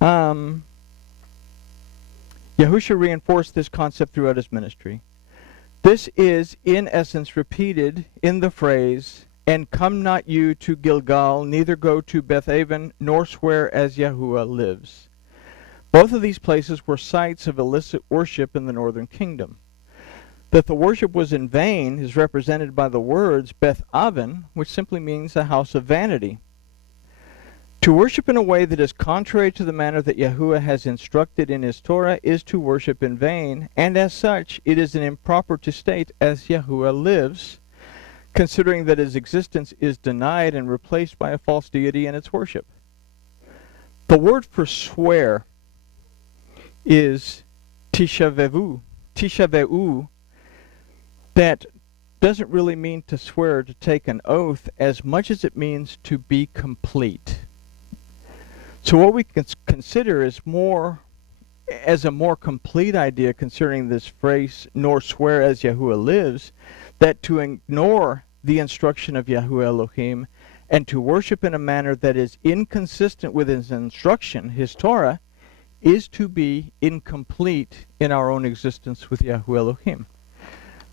Yahushua reinforced this concept throughout his ministry. This is, in essence, repeated in the phrase, "And come not you to Gilgal, neither go to Bethaven, nor swear as Yahuwah lives." Both of these places were sites of illicit worship in the northern kingdom. That the worship was in vain is represented by the words Beth Aven, which simply means a house of vanity. To worship in a way that is contrary to the manner that Yahuwah has instructed in his Torah is to worship in vain, and as such it is improper to state as Yahuwah lives, considering that his existence is denied and replaced by a false deity in its worship. The word for swear is tishaveu, that doesn't really mean to swear, to take an oath, as much as it means to be complete. So what we can consider is as a more complete idea concerning this phrase, "nor swear as Yahuwah lives," that to ignore the instruction of Yahuwah Elohim and to worship in a manner that is inconsistent with his instruction, his Torah, is to be incomplete in our own existence with Yahuwah Elohim.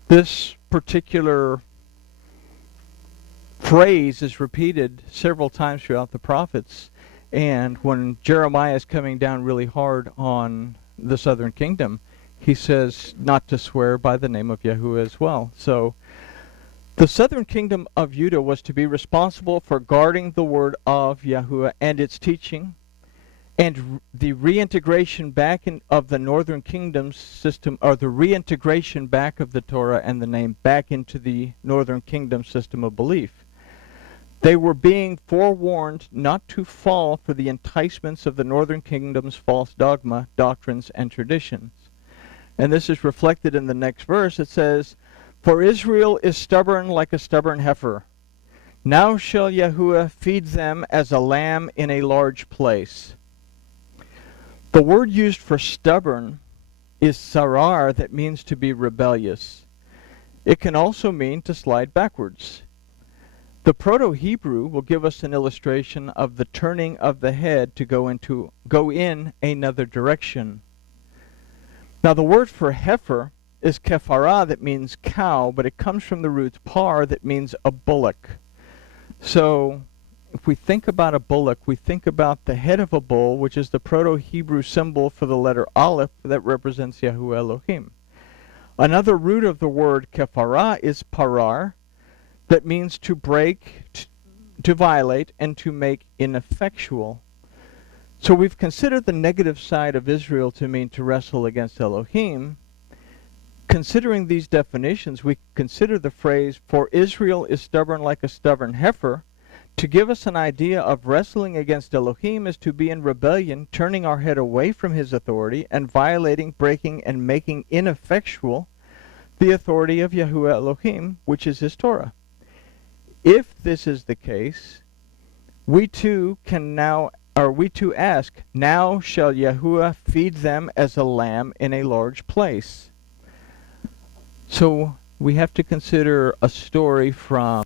This particular phrase is repeated several times throughout the prophets, and when Jeremiah is coming down really hard on the southern kingdom, he says not to swear by the name of Yahuwah as well. So the southern kingdom of Judah was to be responsible for guarding the word of Yahuwah and its teaching, and the reintegration back of the northern kingdom's system, or the reintegration back of the Torah and the name back into the northern kingdom system of belief. They were being forewarned not to fall for the enticements of the northern kingdom's false dogma, doctrines, and traditions. And this is reflected in the next verse. It says, "For Israel is stubborn like a stubborn heifer. Now shall Yahuwah feed them as a lamb in a large place." The word used for stubborn is sarar, that means to be rebellious. It can also mean to slide backwards. The Proto-Hebrew will give us an illustration of the turning of the head to go in another direction. Now the word for heifer is kephara, that means cow, but it comes from the root par, that means a bullock. So if we think about a bullock, we think about the head of a bull, which is the Proto-Hebrew symbol for the letter Aleph that represents Yahuwah Elohim. Another root of the word kephara is parar, that means to break, to violate, and to make ineffectual. So we've considered the negative side of Israel to mean to wrestle against Elohim. Considering these definitions, we consider the phrase, "For Israel is stubborn like a stubborn heifer," to give us an idea of wrestling against Elohim is to be in rebellion, turning our head away from his authority, and violating, breaking, and making ineffectual the authority of Yahuwah Elohim, which is his Torah. If this is the case, we too ask, "Now shall Yahuwah feed them as a lamb in a large place." So we have to consider a story from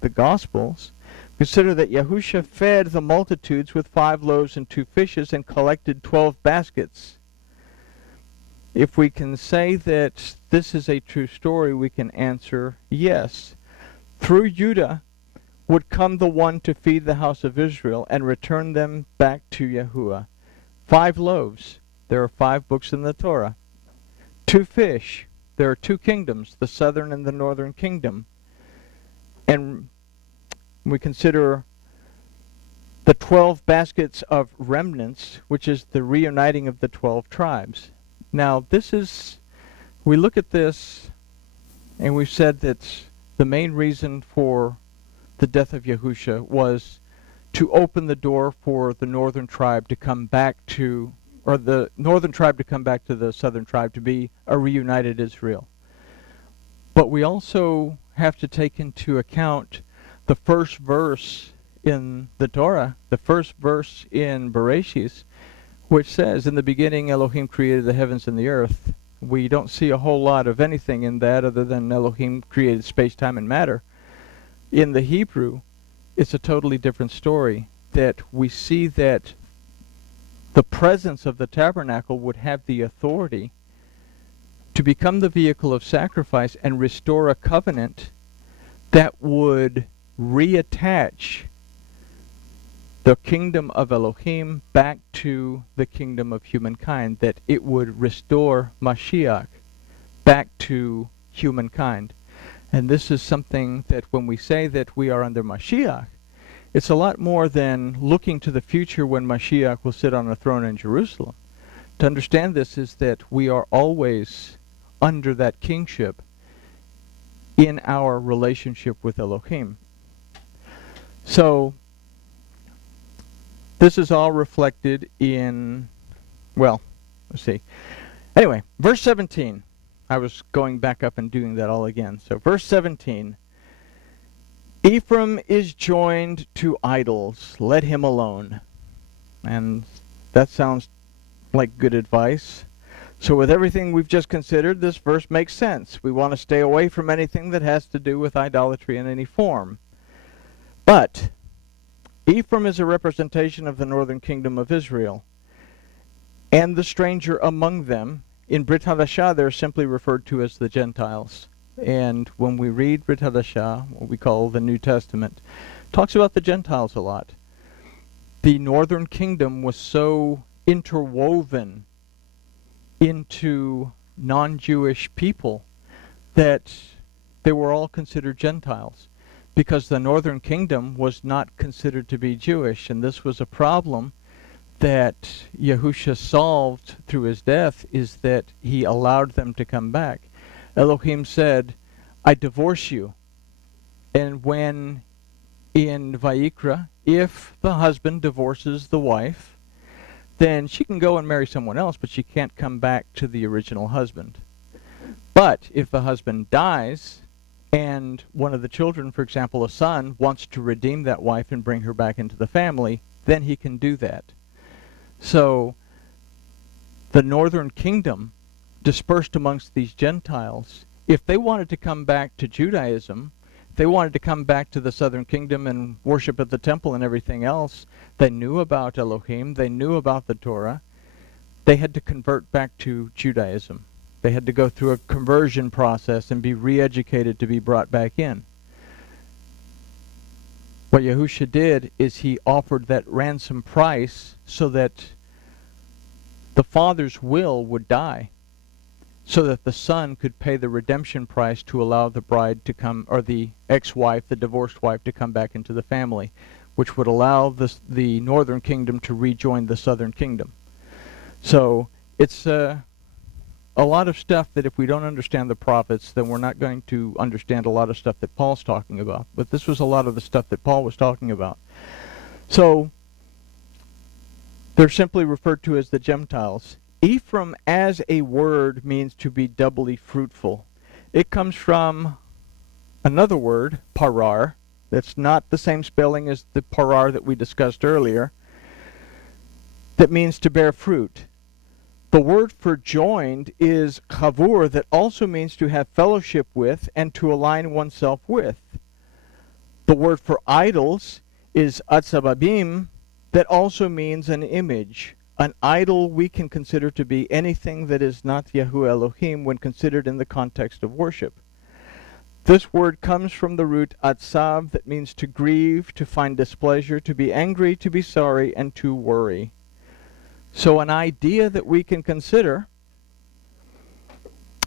the Gospels. Consider that Yahushua fed the multitudes with 5 loaves and 2 fishes and collected 12 baskets. If we can say that this is a true story, we can answer yes. Through Judah would come the one to feed the house of Israel and return them back to Yahuwah. 5 loaves. There are 5 books in the Torah. 2 fish. There are 2 kingdoms, the southern and the northern kingdom. And we consider the 12 baskets of remnants, which is the reuniting of the 12 tribes. Now, we look at this, and we've said that the main reason for the death of Yahushua was to open the door for the northern tribe to come back to, or the northern tribe to come back to the southern tribe, to be a reunited Israel. But we also have to take into account the first verse in the Torah, the first verse in Bereshis, which says, "In the beginning Elohim created the heavens and the earth." We don't see a whole lot of anything in that other than Elohim created space, time, and matter. In the Hebrew, it's a totally different story, that we see that the presence of the tabernacle would have the authority to become the vehicle of sacrifice and restore a covenant that would reattach the kingdom of Elohim back to the kingdom of humankind, that it would restore Mashiach back to humankind. And this is something that when we say that we are under Mashiach, it's a lot more than looking to the future when Mashiach will sit on a throne in Jerusalem. To understand this is that we are always under that kingship in our relationship with Elohim. So, this is all reflected in, well, let's see. Anyway, verse 17. I was going back up and doing that all again. So, verse 17. Ephraim is joined to idols. Let him alone. And that sounds like good advice. So with everything we've just considered, this verse makes sense. We want to stay away from anything that has to do with idolatry in any form. But Ephraim is a representation of the northern kingdom of Israel. And the stranger among them, in Brit Hadashah, they're simply referred to as the Gentiles. And when we read Brit Hadashah, what we call the New Testament, talks about the Gentiles a lot. The northern kingdom was so interwoven into non-Jewish people that they were all considered Gentiles, because the northern kingdom was not considered to be Jewish, and this was a problem that Yahusha solved through his death, is that he allowed them to come back. Elohim said, I divorce you. And when in Vayikra, if the husband divorces the wife, then she can go and marry someone else, but she can't come back to the original husband. But if the husband dies, and one of the children, for example, a son, wants to redeem that wife and bring her back into the family, then he can do that. So, the northern kingdom, dispersed amongst these Gentiles, if they wanted to come back to Judaism, if they wanted to come back to the southern kingdom and worship at the temple and everything else, they knew about Elohim, they knew about the Torah, they had to convert back to Judaism. They had to go through a conversion process and be re-educated to be brought back in. What Yahusha did is he offered that ransom price so that the father's will would die, so that the son could pay the redemption price to allow the bride to come, or the ex-wife, the divorced wife, to come back into the family, which would allow the northern kingdom to rejoin the southern kingdom. So it's a lot of stuff that if we don't understand the prophets, then we're not going to understand a lot of stuff that Paul's talking about. But this was a lot of the stuff that Paul was talking about. So they're simply referred to as the Gentiles. Ephraim as a word means to be doubly fruitful. It comes from another word, parar. That's not the same spelling as the parar that we discussed earlier. That means to bear fruit. The word for joined is chavur, that also means to have fellowship with and to align oneself with. The word for idols is atzababim, that also means an image. An idol we can consider to be anything that is not Yahu Elohim when considered in the context of worship. This word comes from the root atzav, that means to grieve, to find displeasure, to be angry, to be sorry, and to worry. So an idea that we can consider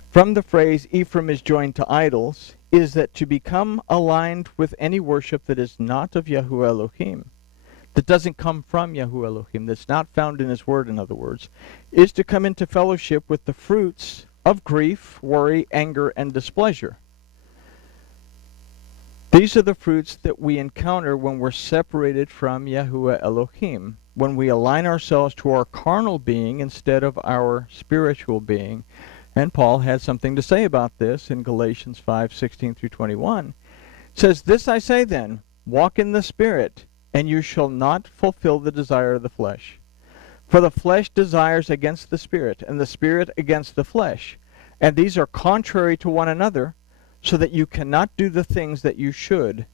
from the phrase Ephraim is joined to idols is that to become aligned with any worship that is not of Yahu Elohim, that doesn't come from Yahu Elohim, that's not found in his word, in other words, is to come into fellowship with the fruits of grief, worry, anger, and displeasure. These are the fruits that we encounter when we're separated from Yahuwah Elohim, when we align ourselves to our carnal being instead of our spiritual being. And Paul had something to say about this in Galatians 5:16-21. It says, "This I say then, walk in the Spirit, and you shall not fulfill the desire of the flesh. For the flesh desires against the Spirit, and the Spirit against the flesh. And these are contrary to one another, so that you cannot do the things that you should.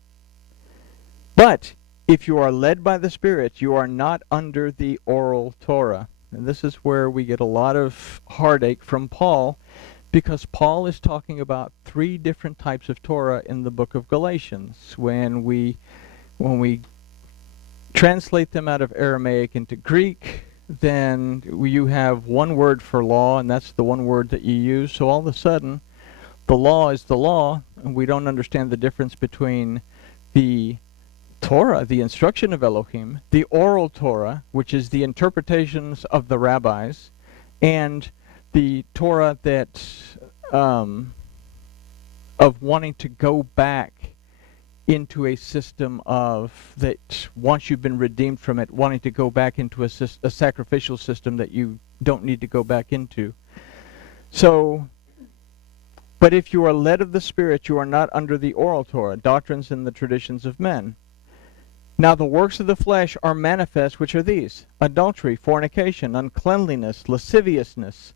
But if you are led by the Spirit, you are not under the oral Torah. And this is where we get a lot of heartache from Paul, because Paul is talking about 3 different types of Torah in the book of Galatians. When we translate them out of Aramaic into Greek, then you have one word for law, and that's the one word that you use. So all of a sudden, the law is the law, and we don't understand the difference between the Torah, the instruction of Elohim, the oral Torah, which is the interpretations of the rabbis, and the Torah that of wanting to go back into a system of that once you've been redeemed from it, wanting to go back into a sacrificial system that you don't need to go back into. So, but if you are led of the Spirit, you are not under the oral Torah, doctrines and the traditions of men. Now the works of the flesh are manifest, which are these: adultery, fornication, uncleanliness, lasciviousness,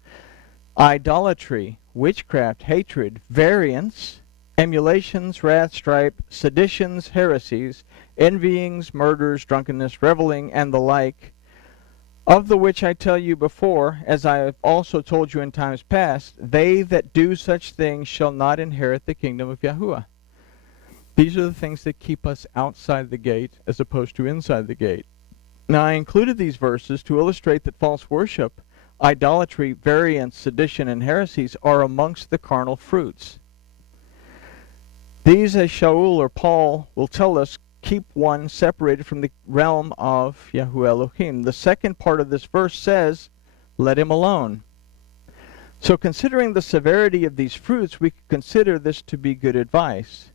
idolatry, witchcraft, hatred, variance, emulations, wrath, strife, seditions, heresies, envyings, murders, drunkenness, reveling, and the like, of the which I tell you before, as I have also told you in times past, they that do such things shall not inherit the kingdom of Yahuwah. These are the things that keep us outside the gate as opposed to inside the gate. Now I included these verses to illustrate that false worship, idolatry, variance, sedition, and heresies are amongst the carnal fruits. These, as Shaul or Paul will tell us, keep one separated from the realm of Yahuwah Elohim. The second part of this verse says, let him alone. So considering the severity of these fruits, we consider this to be good advice.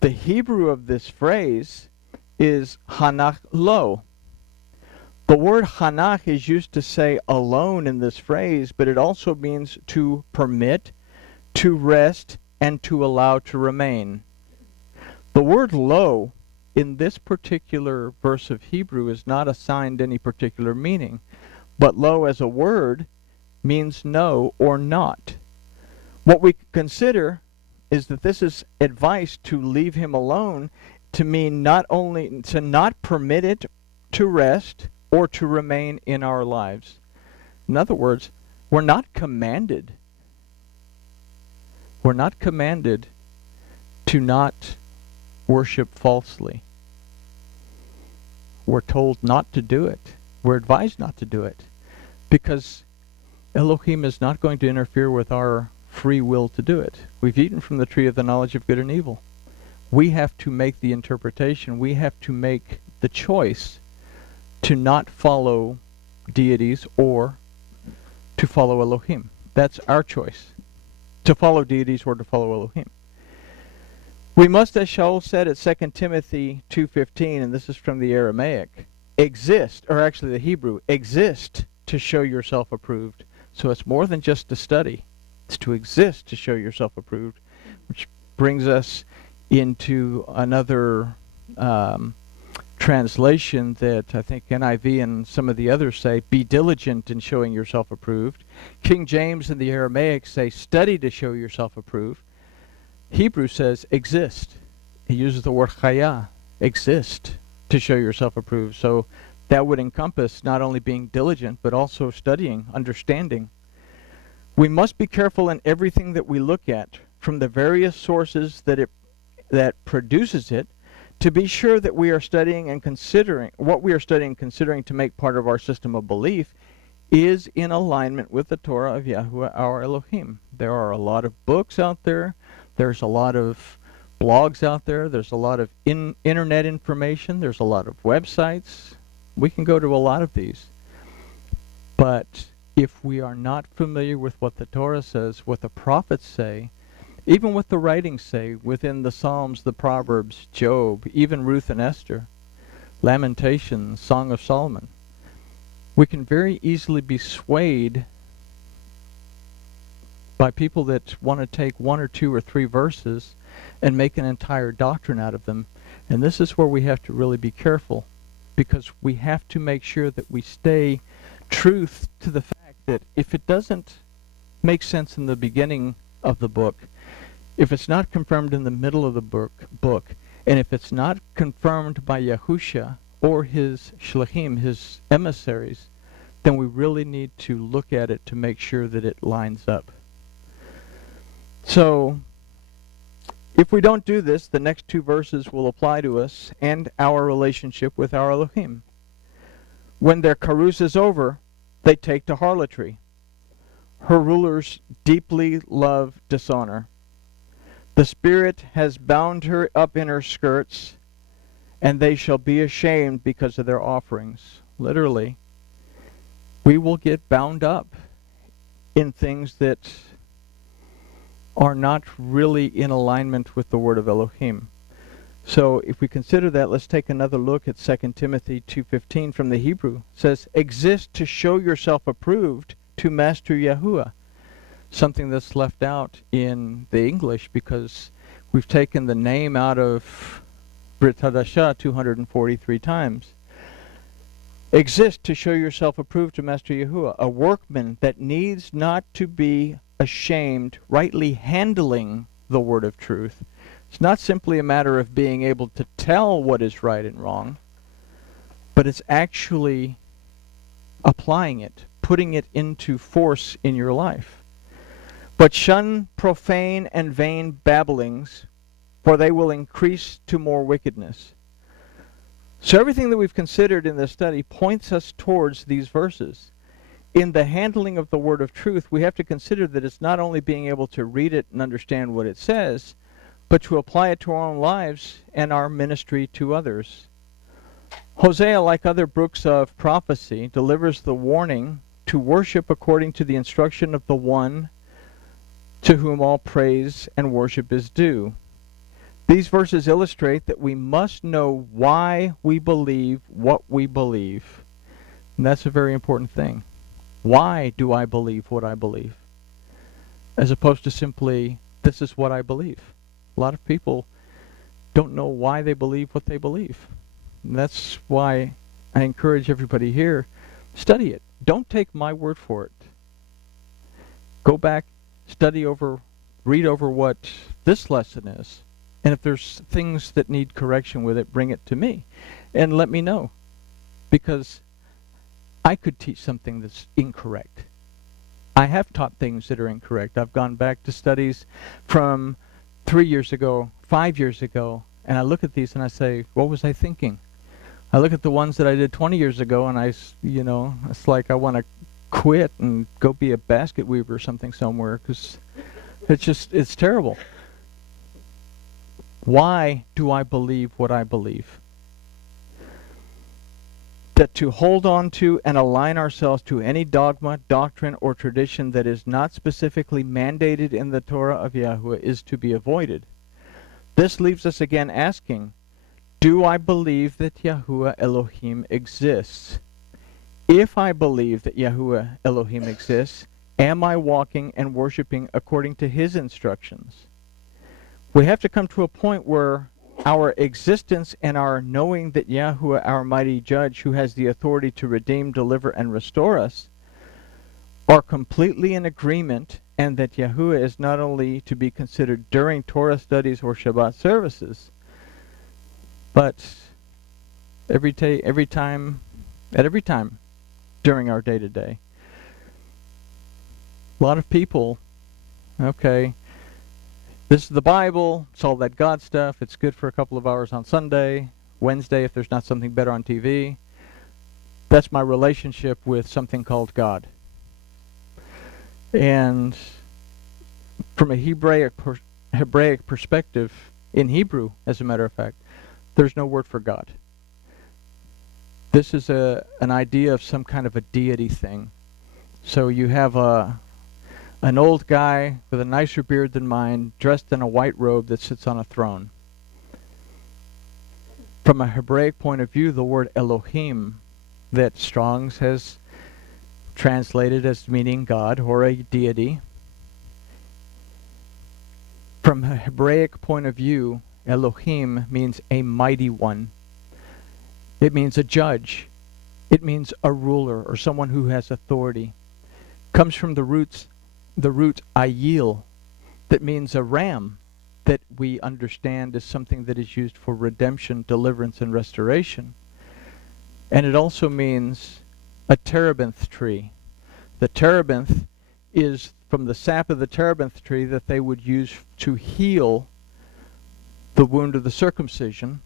The Hebrew of this phrase is hanach lo. The word hanach is used to say alone in this phrase, but it also means to permit, to rest, and to allow to remain. The word lo in this particular verse of Hebrew is not assigned any particular meaning, but lo as a word means no or not. What we consider is that this is advice to leave him alone, to mean not only to not permit it to rest or to remain in our lives. In other words, we're not commanded to not worship falsely. We're told not to do it. We're advised not to do it, because Elohim is not going to interfere with our free will to do it. We've eaten from the tree of the knowledge of good and evil. We have to make the interpretation. We have to make the choice to not follow deities or to follow Elohim. That's our choice. To follow deities or to follow Elohim. We must, as Shaul said at 2 Timothy 2:15, and this is from the Aramaic, exist, or actually the Hebrew, exist to show yourself approved. So it's more than just to study. It's to exist to show yourself approved, which brings us into another translation that I think NIV and some of the others say, be diligent in showing yourself approved. King James and the Aramaic say, study to show yourself approved. Hebrew says, exist. He uses the word chaya, exist, to show yourself approved. So that would encompass not only being diligent, but also studying, understanding. We must be careful in everything that we look at, from the various sources that produces it, to be sure that we are studying and considering, what we are studying and considering to make part of our system of belief is in alignment with the Torah of Yahuwah our Elohim. There are a lot of books out there. There's a lot of blogs out there. There's a lot of internet information. There's a lot of websites. We can go to a lot of these. But if we are not familiar with what the Torah says, what the prophets say, even what the writings say within the Psalms, the Proverbs, Job, even Ruth and Esther, Lamentations, Song of Solomon, we can very easily be swayed by people that want to take 1 or 2 or 3 verses and make an entire doctrine out of them. And this is where we have to really be careful, because we have to make sure that we stay truth to the fact that if it doesn't make sense in the beginning of the book, if it's not confirmed in the middle of the book, And if it's not confirmed by Yahushua or his shlachim, his emissaries, then we really need to look at it to make sure that it lines up. So, if we don't do this, the next two verses will apply to us and our relationship with our Elohim. When their karus is over, they take to harlotry. Her rulers deeply love dishonor. The Spirit has bound her up in her skirts, and they shall be ashamed because of their offerings. Literally, we will get bound up in things that are not really in alignment with the word of Elohim. So if we consider that, let's take another look at 2 Timothy 2:15 from the Hebrew. It says, exist to show yourself approved to Master Yahuwah. Something that's left out in the English because we've taken the name out of Brit Hadashah 243 times. Exist to show yourself approved to Master Yahuwah, a workman that needs not to be ashamed, rightly handling the word of truth. It's not simply a matter of being able to tell what is right and wrong, but it's actually applying it, putting it into force in your life. But shun profane and vain babblings, for they will increase to more wickedness. So everything that we've considered in this study points us towards these verses. In the handling of the word of truth, we have to consider that it's not only being able to read it and understand what it says, but to apply it to our own lives and our ministry to others. Hoshea, like other books of prophecy, delivers the warning to worship according to the instruction of the one to whom all praise and worship is due. These verses illustrate that we must know why we believe what we believe. And that's a very important thing. Why do I believe what I believe? As opposed to simply, this is what I believe. A lot of people don't know why they believe what they believe. And that's why I encourage everybody here, study it. Don't take my word for it. Go back, study over, read over what this lesson is. And if there's things that need correction with it, bring it to me. And let me know. Because I could teach something that's incorrect. I have taught things that are incorrect. I've gone back to studies from 3 years ago, 5 years ago, and I look at these and I say, what was I thinking? I look at the ones that I did 20 years ago and it's like I want to quit and go be a basket weaver or something somewhere because it's terrible. Why do I believe what I believe? That to hold on to and align ourselves to any dogma, doctrine, or tradition that is not specifically mandated in the Torah of Yahuwah is to be avoided. This leaves us again asking, do I believe that Yahuwah Elohim exists? If I believe that Yahuwah Elohim exists, am I walking and worshiping according to his instructions? We have to come to a point where our existence and our knowing that Yahuwah, our mighty judge, who has the authority to redeem, deliver, and restore us, are completely in agreement, and that Yahuwah is not only to be considered during Torah studies or Shabbat services, but every time during our day-to-day. A lot of people, okay, this is the Bible, it's all that God stuff, it's good for a couple of hours on Sunday, Wednesday if there's not something better on TV. That's my relationship with something called God. And from a Hebraic perspective, in Hebrew, as a matter of fact, there's no word for God. This is an idea of some kind of a deity thing. So you have an old guy with a nicer beard than mine, dressed in a white robe that sits on a throne. From a Hebraic point of view, the word Elohim, that Strong's has translated as meaning God or a deity. From a Hebraic point of view, Elohim means a mighty one. It means a judge. It means a ruler or someone who has authority. Comes from the root ayil, that means a ram. that we understand is something that is used for redemption, deliverance, and restoration. And it also means a terebinth tree. The terebinth is from the sap of the terebinth tree that they would use to heal the wound of the circumcision.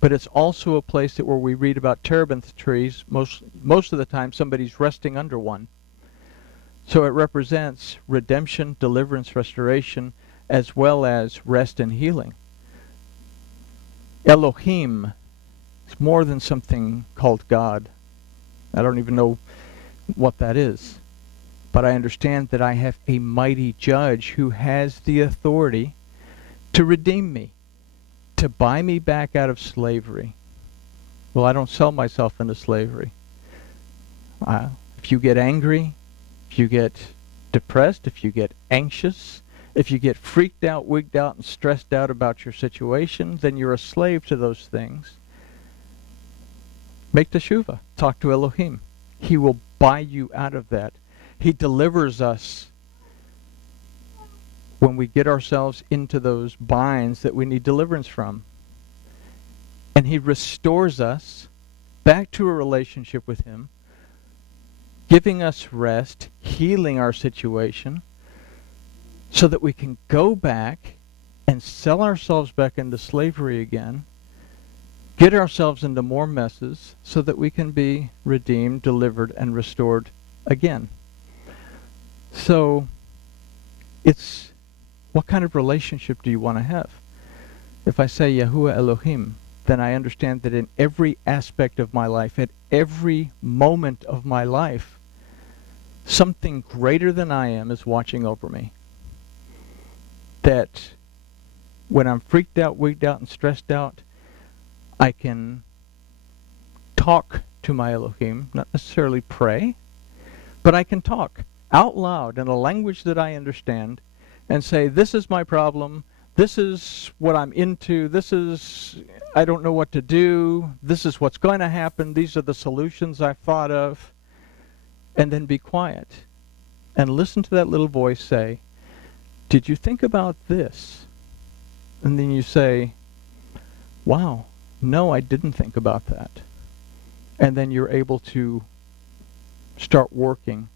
But it's also a place that where we read about terebinth trees, most of the time somebody's resting under one. So it represents redemption, deliverance, restoration, as well as rest and healing. Elohim is more than something called God. I don't even know what that is. But I understand that I have a mighty judge who has the authority to redeem me, to buy me back out of slavery. Well, I don't sell myself into slavery. If you get angry, if you get depressed, if you get anxious, if you get freaked out, wigged out, and stressed out about your situation, then you're a slave to those things. Make teshuvah. Talk to Elohim. He will buy you out of that. He delivers us when we get ourselves into those binds that we need deliverance from. And He restores us back to a relationship with Him, giving us rest, healing our situation, so that we can go back and sell ourselves back into slavery again, get ourselves into more messes, so that we can be redeemed, delivered, and restored again. So, it's what kind of relationship do you want to have? If I say Yahuwah Elohim, then I understand that in every aspect of my life, at every moment of my life, something greater than I am is watching over me. That when I'm freaked out, wigged out, and stressed out, I can talk to my Elohim, not necessarily pray, but I can talk out loud in a language that I understand and say, this is my problem, this is what I'm into, I don't know what to do, this is what's going to happen, these are the solutions I've thought of, and then be quiet and listen to that little voice say, did you think about this? And then you say, wow, no, I didn't think about that. And then you're able to start working.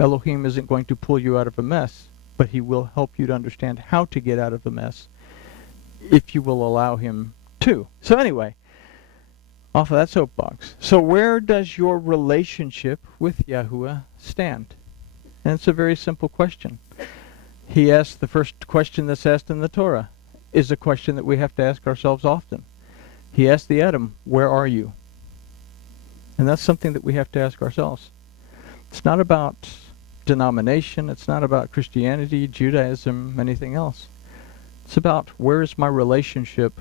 Elohim isn't going to pull you out of a mess, but He will help you to understand how to get out of a mess if you will allow Him to. So anyway, off of that soapbox. So where does your relationship with Yahuwah stand? And it's a very simple question. He asked, the first question that's asked in the Torah is a question that we have to ask ourselves often. He asked the Adam, where are you? And that's something that we have to ask ourselves. It's not about denomination, it's not about Christianity, Judaism, anything else. It's about where is my relationship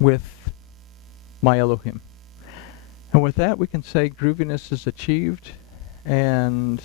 with my Elohim. And with that we can say grooviness is achieved, and